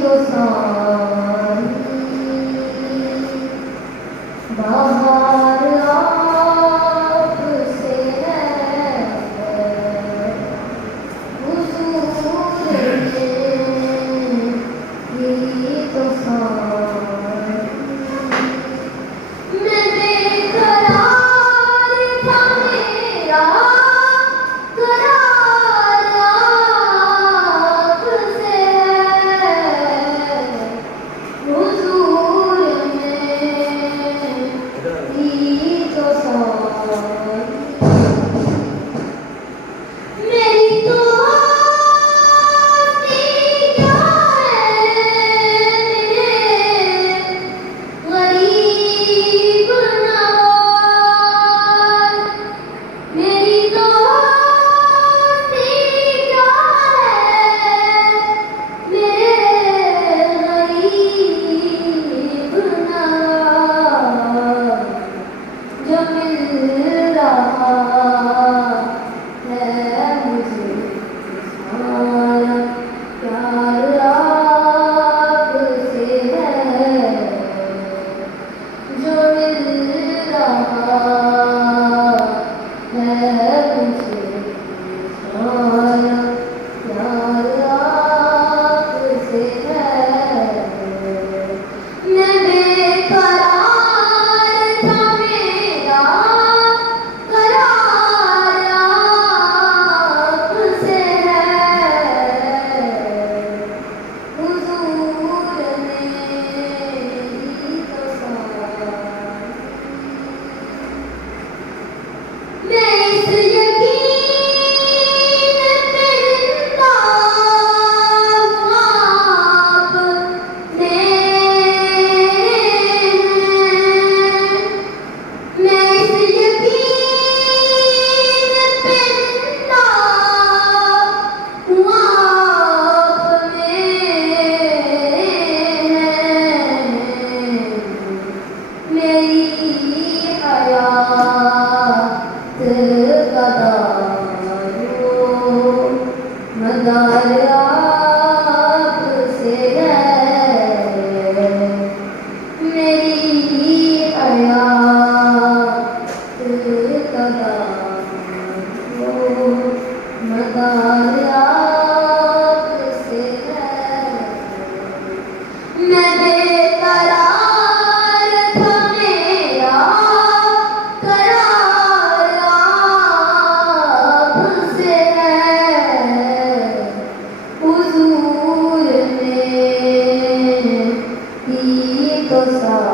तो सारी बाहर आपसे है हुजूर मेरी तो सारी मैं बेकरार था मेरा करार आपसे है हुजूर मेरी तो सारी मेरी तो आस्ती क्या है मेरे गरीब नवाज मेरी तो आस्ती क्या है मेरे गरीब नवाज जो मिल रहा है मुझे सारा प्यार आपसे है जो मिल रहा है मुझे सारा प्यार आपसे है मैं बेकरार था मेरा करार आपसे है हुजूर मेरी तो सारी मैं इस यकीन पे जिंदा हूँ आप मेरे हैं मैं इस यकीन पे जिंदा हूँ आप मेरे हैं मेरी हयात का दारो मदार आपसे है मेरी हयात का दारो मदार आपसे है मैं बेकरार था मेरा करार आपसे है हुजूर मेरी तो सारी